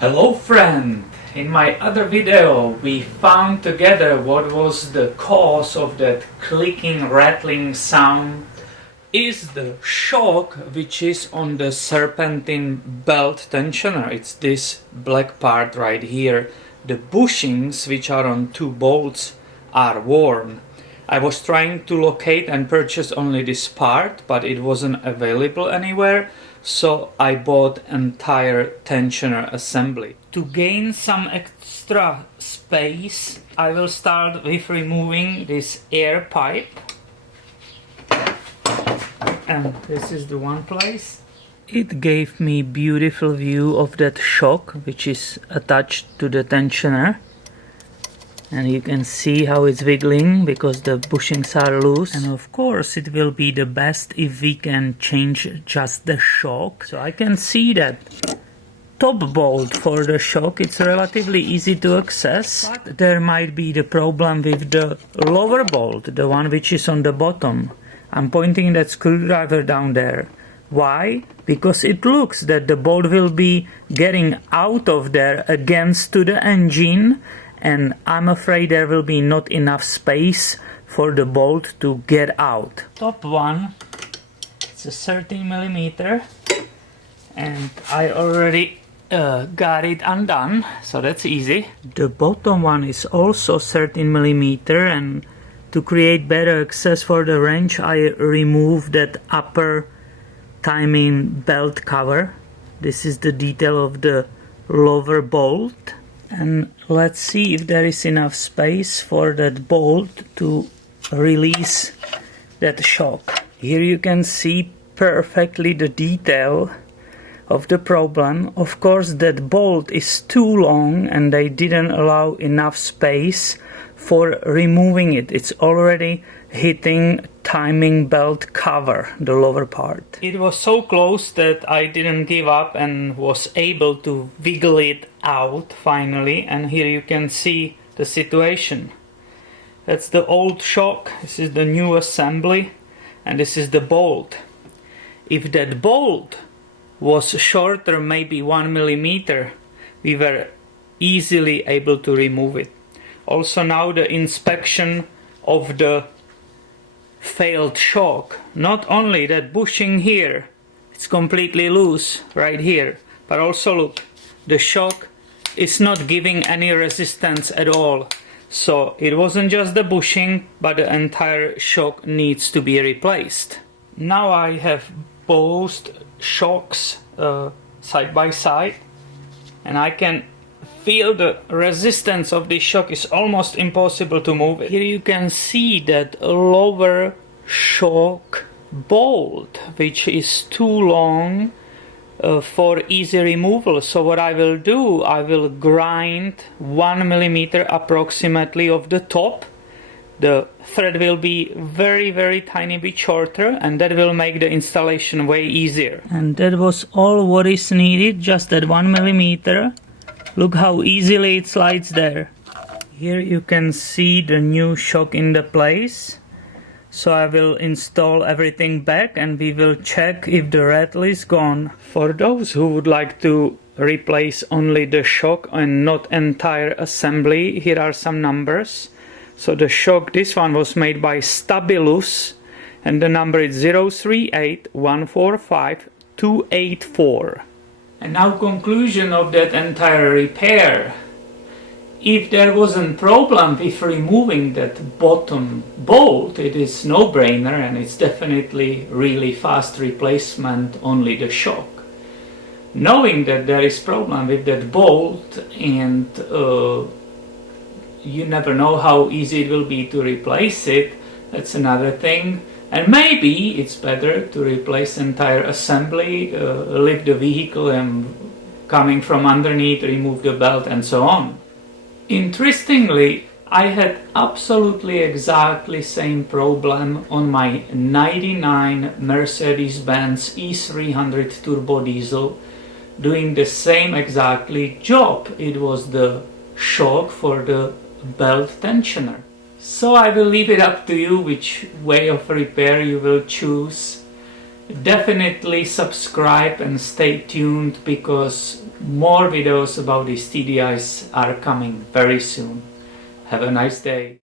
Hello friend! In my other video we found together what was the cause of that clicking, rattling sound is the shock which is on the Serpentine belt tensioner. It's this black part right here. The bushings which are on two bolts are worn. I was trying to locate and purchase only this part, but it wasn't available anywhere, so I bought entire tensioner assembly. To gain some extra space, I will start with removing this air pipe. And this is the one place. It gave me beautiful view of that shock which is attached to the tensioner. And you can see how it's wiggling because the bushings are loose. And of course it will be the best if we can change just the shock. So I can see that top bolt for the shock, it's relatively easy to access. But there might be the problem with the lower bolt, the one which is on the bottom. I'm pointing that screwdriver down there. Why? Because it looks that the bolt will be getting out of there against to the engine, and I'm afraid there will be not enough space for the bolt to get out. Top one, it's a 13mm, and I already got it undone, so that's easy. The bottom one is also 13mm, and to create better access for the wrench, I removed that upper timing belt cover. This is the detail of the lower bolt. And let's see if there is enough space for that bolt to release that shock. Here you can see perfectly the detail of the problem. Of course that bolt is too long and they didn't allow enough space for removing it. It's already hitting timing belt cover, the lower part. It was so close that I didn't give up and was able to wiggle it out finally, and here you can see the situation. That's the old shock, this is the new assembly, and this is the bolt. If that bolt was shorter, maybe 1mm, we were easily able to remove it. Also now the inspection of the failed shock. Not only that bushing here, it's completely loose right here, but also look, the shock is not giving any resistance at all. So it wasn't just the bushing, but the entire shock needs to be replaced. Now I have both shocks side by side, and I can feel the resistance of this shock. Is almost impossible to move it. Here you can see that lower shock bolt, which is too long for easy removal. So what I will do, I will grind 1mm approximately of the top. The thread will be very tiny bit shorter, and that will make the installation way easier. And that was all what is needed, just that 1mm. Look how easily it slides there. Here you can see the new shock in the place. So I will install everything back and we will check if the rattle is gone. For those who would like to replace only the shock and not entire assembly, here are some numbers. So the shock, this one was made by Stabilus, and the number is 038145284. And now conclusion of that entire repair. If there wasn't problem with removing that bottom bolt, it is no-brainer, and it's definitely really fast replacement, only the shock. Knowing that there is problem with that bolt, and you never know how easy it will be to replace it, that's another thing. And maybe it's better to replace entire assembly, lift the vehicle and coming from underneath, remove the belt and so on. Interestingly, I had absolutely exactly same problem on my 99 Mercedes-Benz E300 Turbodiesel, doing the same exactly job. It was the shock for the belt tensioner. So I will leave it up to you which way of repair you will choose. Definitely subscribe and stay tuned, because more videos about these TDIs are coming very soon. Have a nice day.